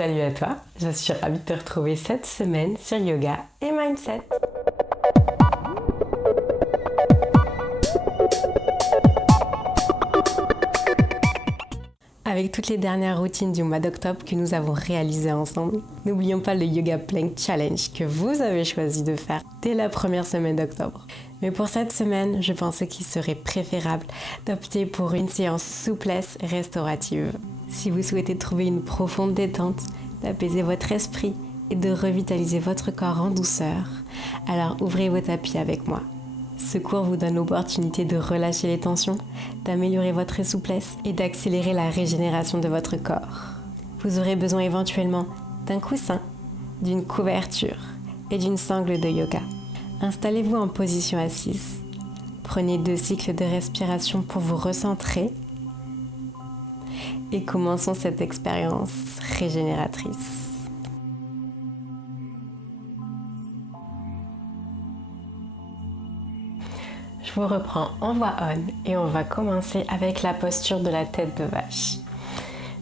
Salut à toi, je suis ravie de te retrouver cette semaine sur Yoga et Mindset. Avec toutes les dernières routines du mois d'octobre que nous avons réalisées ensemble, n'oublions pas le Yoga Plank Challenge que vous avez choisi de faire dès la première semaine d'octobre. Mais pour cette semaine, je pensais qu'il serait préférable d'opter pour une séance souplesse restaurative. Si vous souhaitez trouver une profonde détente, d'apaiser votre esprit et de revitaliser votre corps en douceur, alors ouvrez vos tapis avec moi. Ce cours vous donne l'opportunité de relâcher les tensions, d'améliorer votre souplesse et d'accélérer la régénération de votre corps. Vous aurez besoin éventuellement d'un coussin, d'une couverture et d'une sangle de yoga. Installez-vous en position assise. Prenez 2 cycles de respiration pour vous recentrer et commençons cette expérience régénératrice. Je vous reprends en voix on et on va commencer avec la posture de la tête de vache.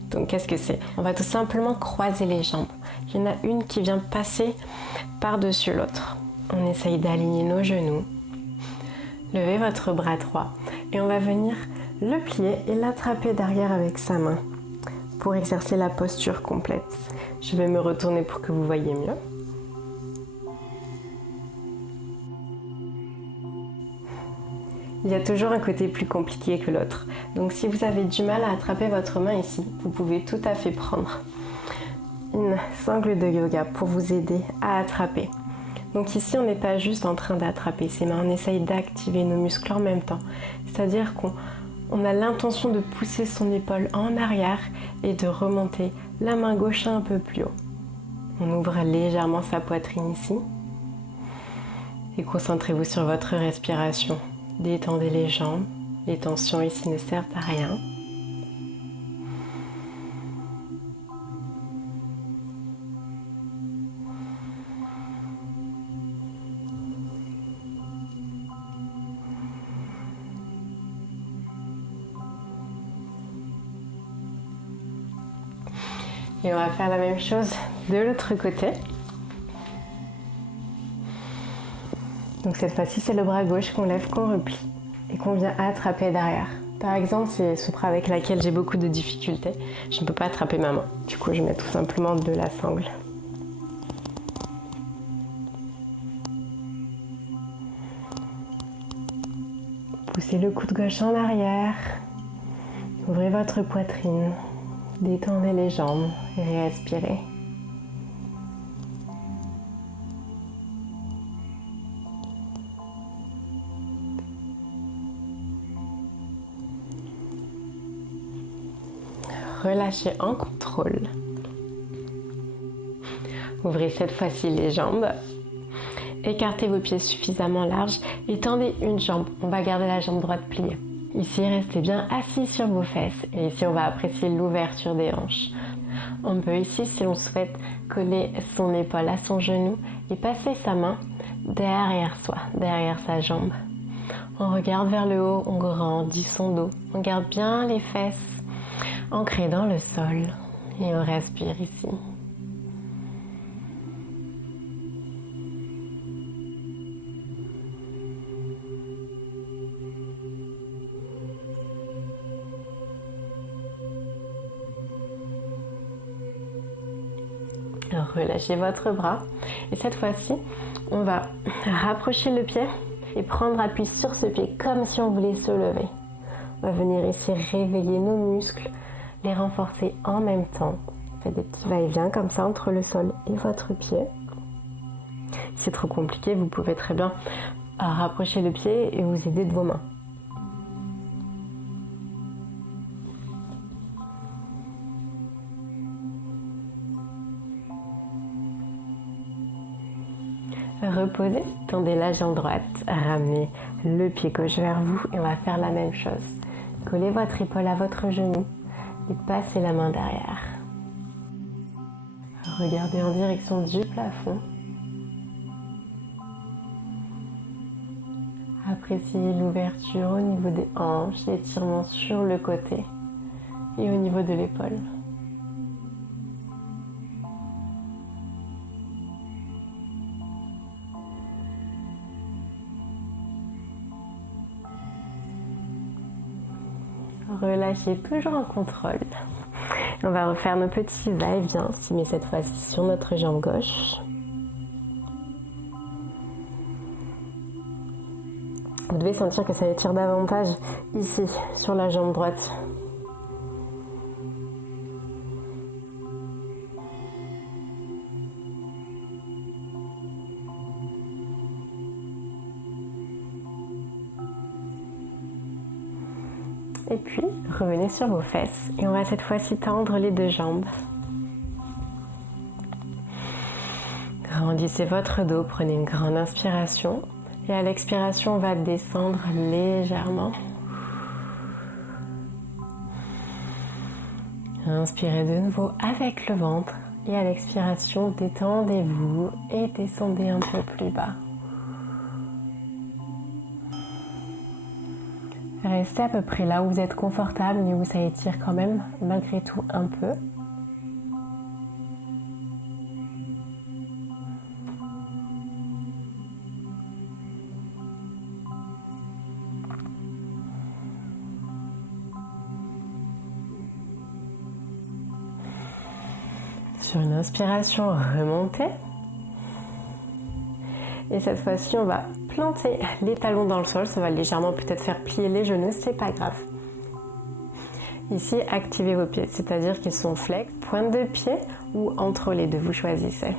Donc qu'est-ce que c'est? On va tout simplement croiser les jambes. Il y en a une qui vient passer par-dessus l'autre. On essaye d'aligner nos genoux. Levez votre bras droit et on va venir le plier et l'attraper derrière avec sa main pour exercer la posture complète. Je vais me retourner pour que vous voyez mieux. Il y a toujours un côté plus compliqué que l'autre. Donc si vous avez du mal à attraper votre main ici, vous pouvez tout à fait prendre une sangle de yoga pour vous aider à attraper. Donc ici, on n'est pas juste en train d'attraper ses mains, on essaye d'activer nos muscles en même temps. C'est-à-dire qu'on a l'intention de pousser son épaule en arrière et de remonter la main gauche un peu plus haut. On ouvre légèrement sa poitrine ici et concentrez-vous sur votre respiration. Détendez les jambes, les tensions ici ne servent à rien. Et on va faire la même chose de l'autre côté. Donc cette fois-ci, c'est le bras gauche qu'on lève, qu'on replie et qu'on vient attraper derrière. Par exemple, c'est Supra avec laquelle j'ai beaucoup de difficultés. Je ne peux pas attraper ma main. Du coup, je mets tout simplement de la sangle. Poussez le coude gauche en arrière. Ouvrez votre poitrine. Détendez les jambes et respirez. Relâchez en contrôle. Ouvrez cette fois-ci les jambes. Écartez vos pieds suffisamment larges et tendez une jambe. On va garder la jambe droite pliée. Ici, restez bien assis sur vos fesses. Et ici, on va apprécier l'ouverture des hanches. On peut ici, si on souhaite, coller son épaule à son genou et passer sa main derrière soi, derrière sa jambe. On regarde vers le haut, on grandit son dos. On garde bien les fesses ancrées dans le sol et on respire ici. Relâchez votre bras et cette fois-ci, on va rapprocher le pied et prendre appui sur ce pied comme si on voulait se lever. On va venir ici réveiller nos muscles, les renforcer en même temps. Faites des petits va-et-vient comme ça entre le sol et votre pied. Si c'est trop compliqué, vous pouvez très bien rapprocher le pied et vous aider de vos mains. Reposez, tendez la jambe droite, ramenez le pied gauche vers vous et on va faire la même chose. Collez votre épaule à votre genou et passez la main derrière. Regardez en direction du plafond. Appréciez l'ouverture au niveau des hanches, l'étirement sur le côté et au niveau de l'épaule. relâchez toujours en contrôle. On va refaire nos petits va-et-vient, mais cette fois-ci sur notre jambe gauche. Vous devez sentir que ça étire davantage ici, sur la jambe droite. Et puis, revenez sur vos fesses et on va cette fois-ci tendre les deux jambes. Grandissez votre dos, prenez une grande inspiration et à l'expiration, on va descendre légèrement. Inspirez de nouveau avec le ventre et à l'expiration, détendez-vous et descendez un peu plus bas. Restez à peu près là où vous êtes confortable, mais où ça étire quand même malgré tout un peu. Sur une inspiration, remontez. Et cette fois-ci, on va planter les talons dans le sol. Ça va légèrement peut-être faire plier les genoux, c'est pas grave. Ici, activez vos pieds, c'est-à-dire qu'ils sont flex, pointe de pied ou entre les deux, vous choisissez.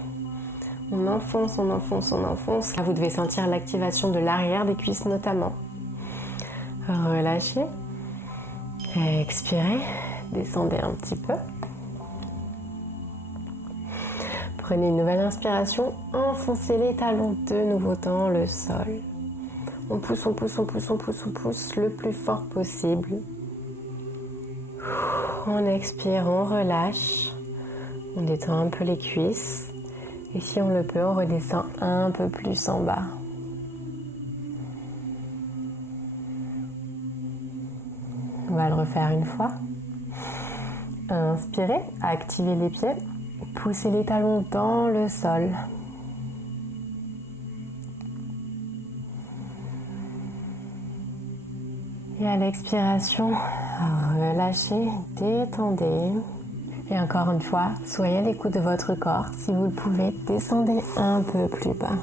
On enfonce, on enfonce, on enfonce. Là, vous devez sentir l'activation de l'arrière des cuisses notamment. Relâchez. Expirez. Descendez un petit peu. Prenez une nouvelle inspiration, enfoncez les talons de nouveau dans le sol. On pousse, on pousse, on pousse, on pousse, on pousse le plus fort possible. On expire, on relâche. On détend un peu les cuisses. Et si on le peut, on redescend un peu plus en bas. On va le refaire une fois. Inspirez, activez les pieds. Poussez les talons dans le sol. Et à l'expiration, relâchez, détendez. Et encore une fois, soyez à l'écoute de votre corps. Si vous le pouvez, descendez un peu plus bas.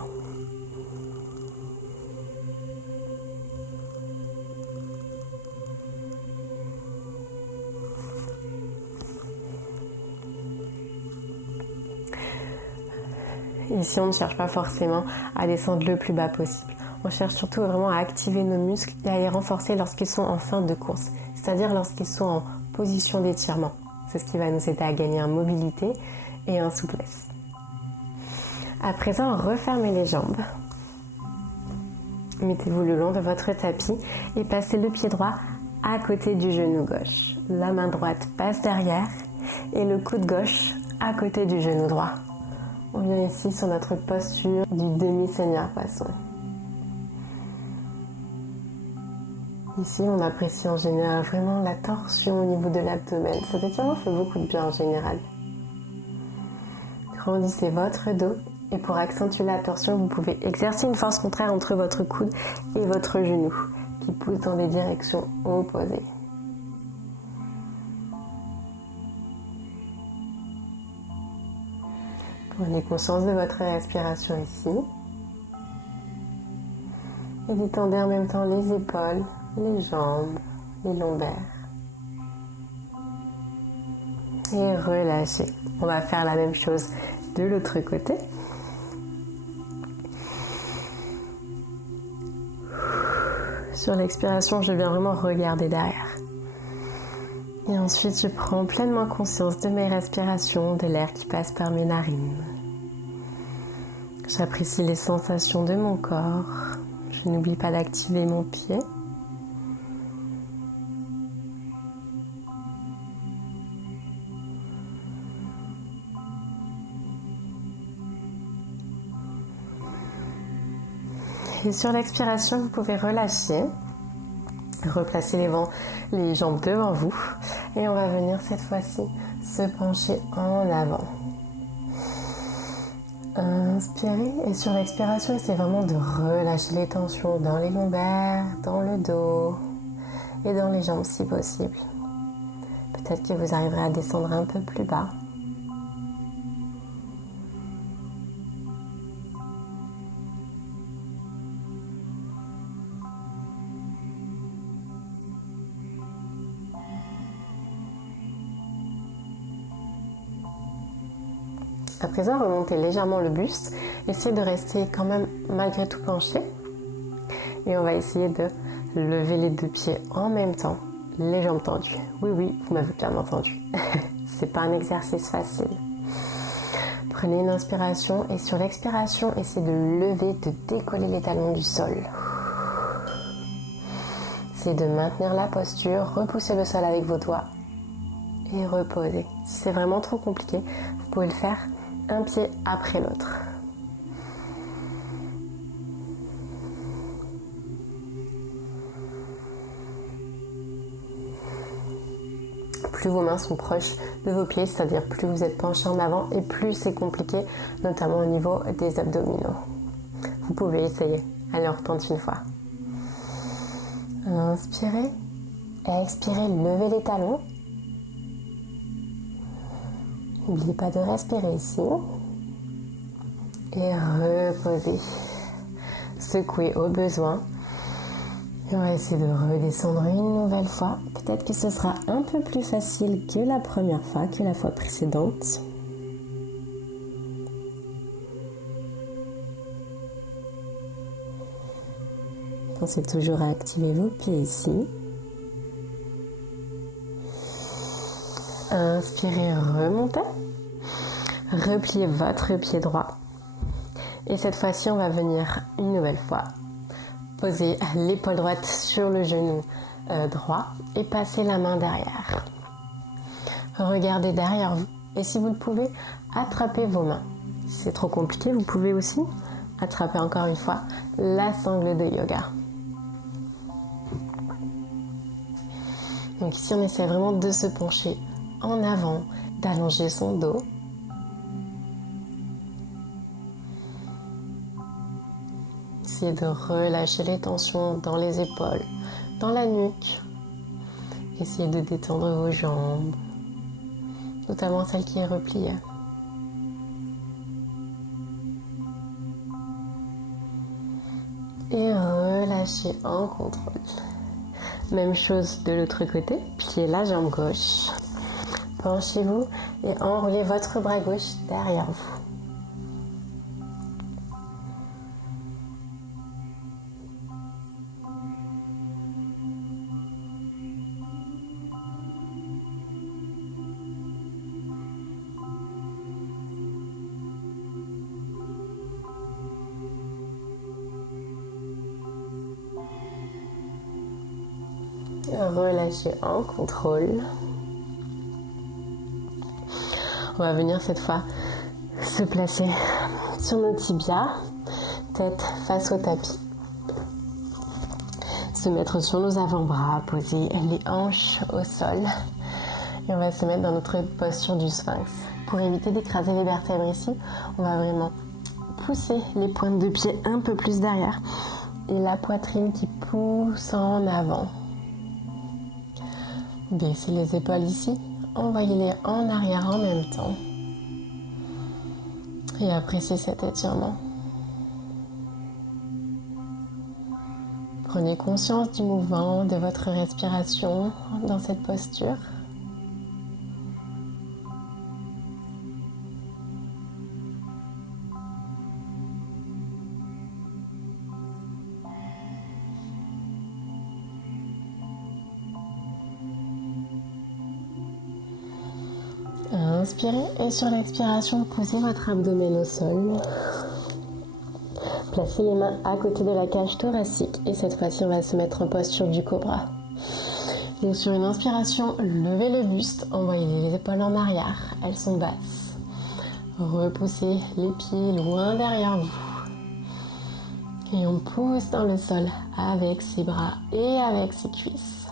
Ici, on ne cherche pas forcément à descendre le plus bas possible. On cherche surtout vraiment à activer nos muscles et à les renforcer lorsqu'ils sont en fin de course, c'est-à-dire lorsqu'ils sont en position d'étirement. C'est ce qui va nous aider à gagner en mobilité et en souplesse. À présent, refermez les jambes. Mettez-vous le long de votre tapis et passez le pied droit à côté du genou gauche. La main droite passe derrière et le coude gauche à côté du genou droit. On vient ici sur notre posture du demi-seigneur poisson. Ici, on apprécie en général vraiment la torsion au niveau de l'abdomen. Cet étirement fait beaucoup de bien en général. Grandissez votre dos et pour accentuer la torsion, vous pouvez exercer une force contraire entre votre coude et votre genou qui pousse dans des directions opposées. Prenez conscience de votre respiration ici. Et détendez en même temps les épaules, les jambes, les lombaires. Et relâchez. On va faire la même chose de l'autre côté. Sur l'expiration, je viens vraiment regarder derrière. Et ensuite, je prends pleinement conscience de mes respirations, de l'air qui passe par mes narines. J'apprécie les sensations de mon corps. Je n'oublie pas d'activer mon pied. Et sur l'expiration, vous pouvez relâcher. Replacez les jambes devant vous. Et on va venir cette fois-ci se pencher en avant. Inspirez et sur l'expiration, essayez vraiment de relâcher les tensions dans les lombaires, dans le dos. et dans les jambes si possible. Peut-être que vous arriverez à descendre un peu plus bas. À présent, remontez légèrement le buste. Essayez de rester quand même malgré tout penché. Et on va essayer de lever les deux pieds en même temps, les jambes tendues. Oui, oui, vous m'avez bien entendu. C'est pas un exercice facile. Prenez une inspiration et sur l'expiration, essayez de lever, de décoller les talons du sol. Essayez de maintenir la posture, repoussez le sol avec vos doigts et reposez. Si c'est vraiment trop compliqué, vous pouvez le faire un pied après l'autre. Plus vos mains sont proches de vos pieds, c'est-à-dire plus vous êtes penché en avant et plus c'est compliqué, notamment au niveau des abdominaux. Vous pouvez essayer. Allez, on retente une fois. Inspirez, expirez, levez les talons. N'oubliez pas de respirer ici. Et reposez. Secouez au besoin. Et on va essayer de redescendre une nouvelle fois. Peut-être que ce sera un peu plus facile que la première fois, que la fois précédente. Pensez toujours à activer vos pieds ici. Inspirez, remontez. Repliez votre pied droit. Et cette fois-ci, on va venir une nouvelle fois. Posez l'épaule droite sur le genou droit et passez la main derrière. Regardez derrière vous. Et si vous le pouvez, attrapez vos mains. Si c'est trop compliqué, vous pouvez aussi attraper encore une fois la sangle de yoga. Donc ici, on essaie vraiment de se pencher en avant, d'allonger son dos. Essayez de relâcher les tensions dans les épaules, dans la nuque. Essayez de détendre vos jambes, notamment celle qui est repliée. Et relâchez en contrôle. Même chose de l'autre côté, pliez la jambe gauche. Penchez-vous et enroulez votre bras gauche derrière vous. Relâchez en contrôle. On va venir cette fois se placer sur nos tibias, tête face au tapis. Se mettre sur nos avant-bras, poser les hanches au sol. Et on va se mettre dans notre posture du sphinx. Pour éviter d'écraser les vertèbres ici, on va vraiment pousser les pointes de pied un peu plus derrière et la poitrine qui pousse en avant. Baissez les épaules ici, envoyez-les en arrière en même temps. Et appréciez cet étirement. Prenez conscience du mouvement, de votre respiration dans cette posture. Inspirez et sur l'expiration, posez votre abdomen au sol. Placez les mains à côté de la cage thoracique et cette fois-ci, on va se mettre en posture du cobra. Donc sur une inspiration, levez le buste, envoyez les épaules en arrière, elles sont basses. Repoussez les pieds loin derrière vous. Et on pousse dans le sol avec ses bras et avec ses cuisses.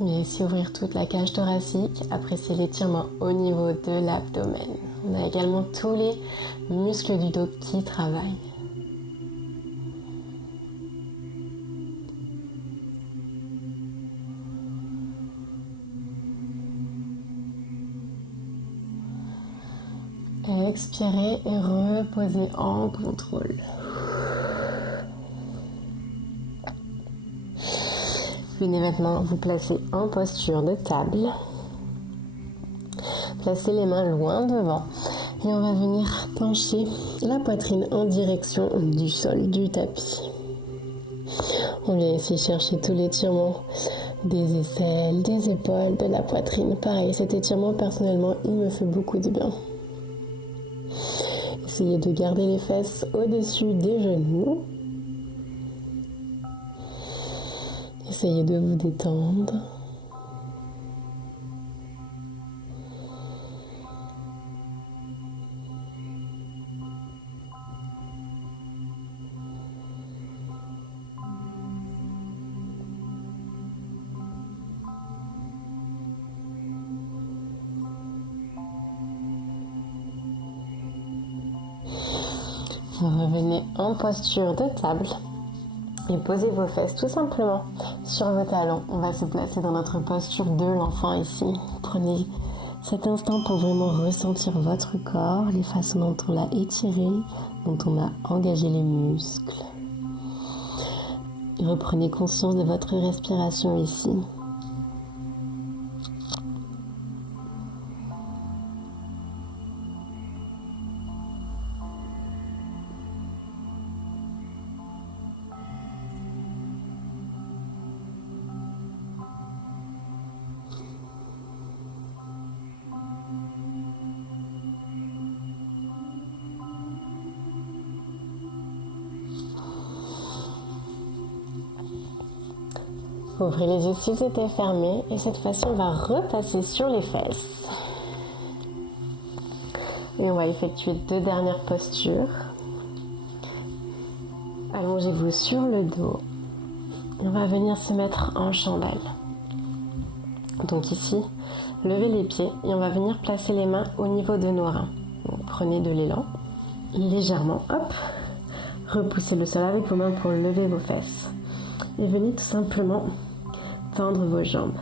Et ici, ouvrir toute la cage thoracique, apprécier l'étirement au niveau de l'abdomen. On a également tous les muscles du dos qui travaillent. Expirez et reposez en contrôle. Venez maintenant vous placer en posture de table. Placez les mains loin devant et on va venir pencher la poitrine en direction du sol, du tapis. On vient ici chercher tout l'étirement des aisselles, des épaules, de la poitrine. Pareil, cet étirement, personnellement, il me fait beaucoup de bien. Essayez de garder les fesses au-dessus des genoux. Essayez de vous détendre. Vous revenez en posture de table et posez vos fesses tout simplement sur vos talons. On va se placer dans notre posture de l'enfant ici. Prenez cet instant pour vraiment ressentir votre corps, les façons dont on l'a étiré, dont on a engagé les muscles. Et reprenez conscience de votre respiration ici. Ouvrez les yeux s'ils étaient fermés et cette fois-ci on va repasser sur les fesses. Et on va effectuer 2 dernières postures. Allongez-vous sur le dos. On va venir se mettre en chandelle. Donc ici, levez les pieds et on va venir placer les mains au niveau de nos reins. Donc prenez de l'élan, légèrement, hop. Repoussez le sol avec vos mains pour lever vos fesses. Et venez tout simplement tendre vos jambes.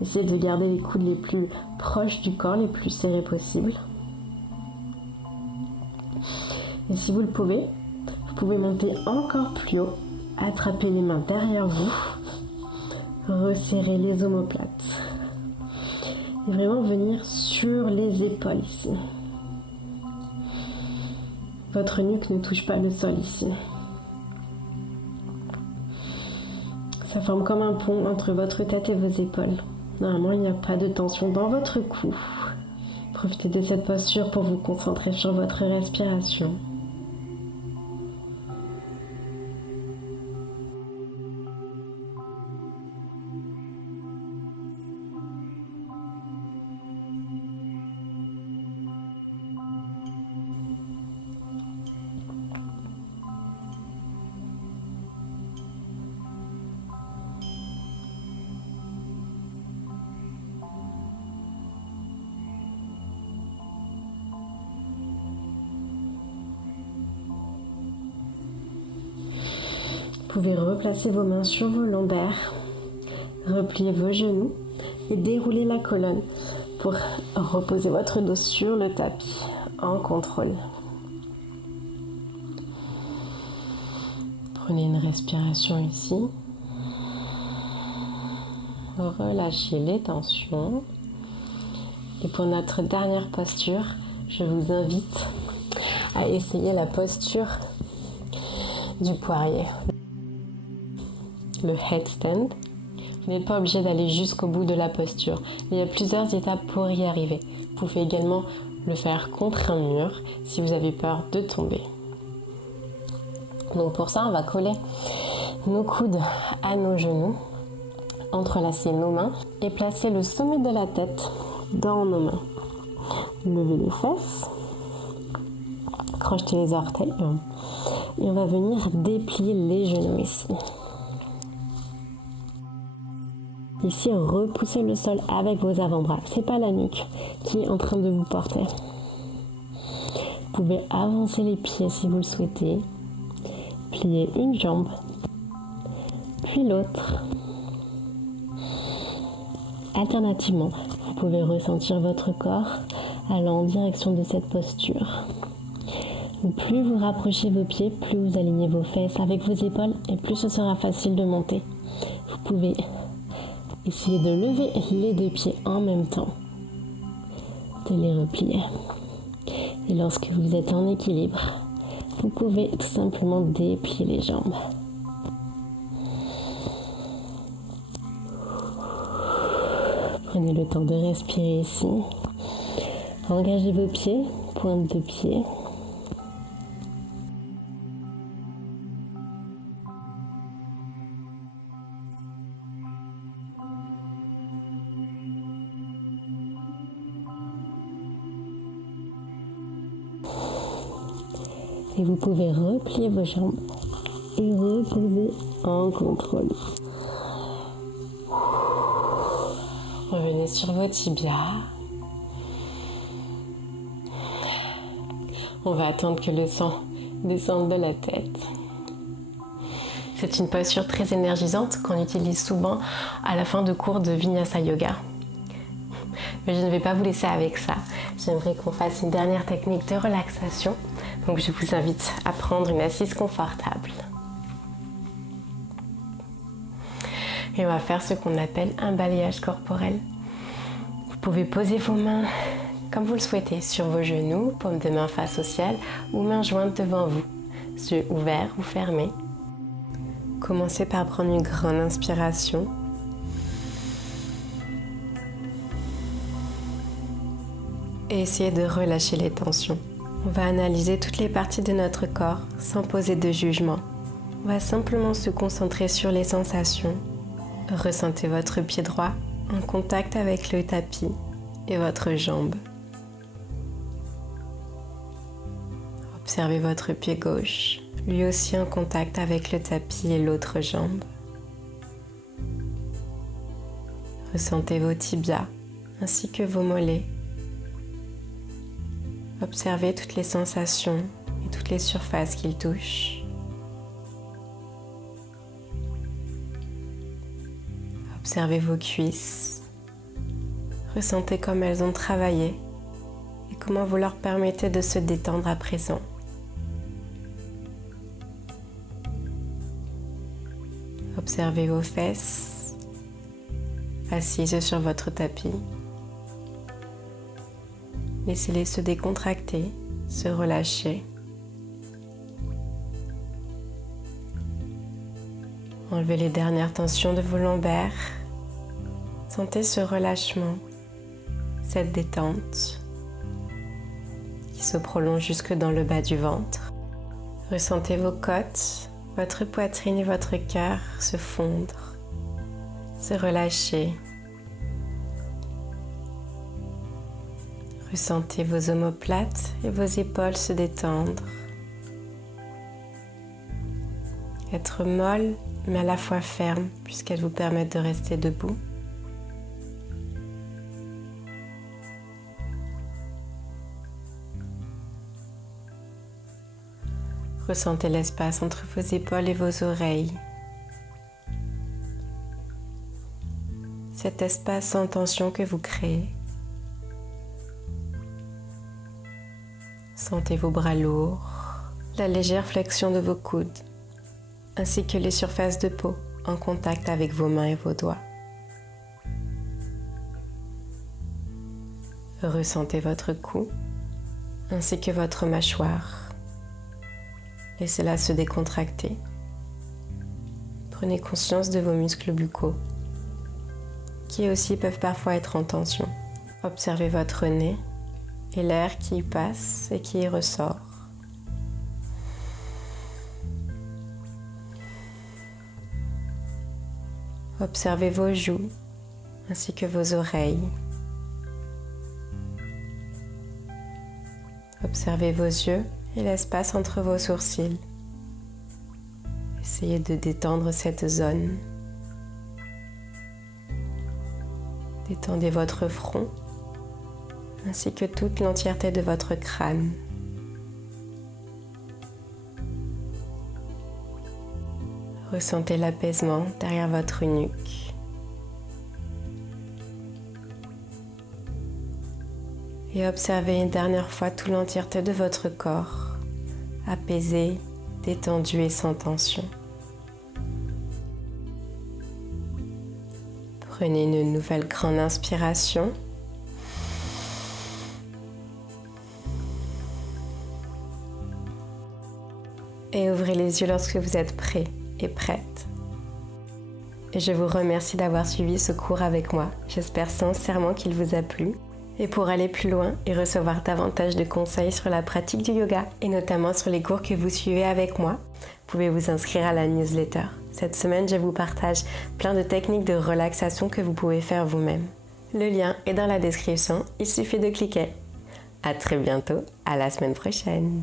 Essayez de garder les coudes les plus proches du corps, les plus serrés possible. Et si vous le pouvez, vous pouvez monter encore plus haut, attraper les mains derrière vous, resserrer les omoplates. Et vraiment venir sur les épaules ici. Votre nuque ne touche pas le sol ici. Ça forme comme un pont entre votre tête et vos épaules. Normalement, il n'y a pas de tension dans votre cou. Profitez de cette posture pour vous concentrer sur votre respiration. Vous pouvez replacer vos mains sur vos lombaires, replier vos genoux et dérouler la colonne pour reposer votre dos sur le tapis en contrôle. Prenez une respiration ici. Relâchez les tensions. Et pour notre dernière posture, je vous invite à essayer la posture du poirier. Le headstand. Vous n'êtes pas obligé d'aller jusqu'au bout de la posture. Il y a plusieurs étapes pour y arriver. Vous pouvez également le faire contre un mur si vous avez peur de tomber. Donc pour ça, on va coller nos coudes à nos genoux, entrelacer nos mains et placer le sommet de la tête dans nos mains. Levez les fesses, crochetez les orteils et on va venir déplier les genoux ici. Ici, repoussez le sol avec vos avant-bras. C'est pas la nuque qui est en train de vous porter. Vous pouvez avancer les pieds si vous le souhaitez. Plier une jambe, puis l'autre. Alternativement, vous pouvez ressentir votre corps allant en direction de cette posture. Plus vous rapprochez vos pieds, plus vous alignez vos fesses avec vos épaules et plus ce sera facile de monter. Vous pouvez essayer de lever les deux pieds en même temps, de les replier. Et lorsque vous êtes en équilibre, vous pouvez tout simplement déplier les jambes. Prenez le temps de respirer ici. Engagez vos pieds, pointe de pied. Et vous pouvez replier vos jambes et reposer en contrôle. Revenez sur vos tibias. On va attendre que le sang descende de la tête. C'est une posture très énergisante qu'on utilise souvent à la fin de cours de Vinyasa Yoga. Mais je ne vais pas vous laisser avec ça. J'aimerais qu'on fasse une dernière technique de relaxation. Donc je vous invite à prendre une assise confortable. Et on va faire ce qu'on appelle un balayage corporel. Vous pouvez poser vos mains comme vous le souhaitez sur vos genoux, paume de main face au ciel ou mains jointes devant vous, yeux ouverts ou fermés. Commencez par prendre une grande inspiration. Et essayez de relâcher les tensions. On va analyser toutes les parties de notre corps sans poser de jugement. On va simplement se concentrer sur les sensations. Ressentez votre pied droit en contact avec le tapis et votre jambe. Observez votre pied gauche, lui aussi en contact avec le tapis et l'autre jambe. Ressentez vos tibias ainsi que vos mollets. Observez toutes les sensations et toutes les surfaces qu'ils touchent. Observez vos cuisses. Ressentez comme elles ont travaillé et comment vous leur permettez de se détendre à présent. Observez vos fesses, assises sur votre tapis. Laissez-les se décontracter, se relâcher. Enlevez les dernières tensions de vos lombaires. Sentez ce relâchement, cette détente qui se prolonge jusque dans le bas du ventre. Ressentez vos côtes, votre poitrine et votre cœur se fondre, se relâcher. Ressentez vos omoplates et vos épaules se détendre. Être molle mais à la fois ferme puisqu'elles vous permettent de rester debout. Ressentez l'espace entre vos épaules et vos oreilles. Cet espace sans tension que vous créez. Sentez vos bras lourds, la légère flexion de vos coudes, ainsi que les surfaces de peau en contact avec vos mains et vos doigts. Ressentez votre cou, ainsi que votre mâchoire. Laissez-la se décontracter. Prenez conscience de vos muscles buccaux, qui aussi peuvent parfois être en tension. Observez votre nez et l'air qui y passe et qui y ressort. Observez vos joues ainsi que vos oreilles. Observez vos yeux et l'espace entre vos sourcils. Essayez de détendre cette zone. Détendez votre front ainsi que toute l'entièreté de votre crâne. Ressentez l'apaisement derrière votre nuque. Et observez une dernière fois toute l'entièreté de votre corps, apaisé, détendu et sans tension. Prenez une nouvelle grande inspiration. Et ouvrez les yeux lorsque vous êtes prêt et prête. Et je vous remercie d'avoir suivi ce cours avec moi. J'espère sincèrement qu'il vous a plu. Et pour aller plus loin et recevoir davantage de conseils sur la pratique du yoga et notamment sur les cours que vous suivez avec moi, vous pouvez vous inscrire à la newsletter. Cette semaine, je vous partage plein de techniques de relaxation que vous pouvez faire vous-même. Le lien est dans la description, il suffit de cliquer. À très bientôt, à la semaine prochaine.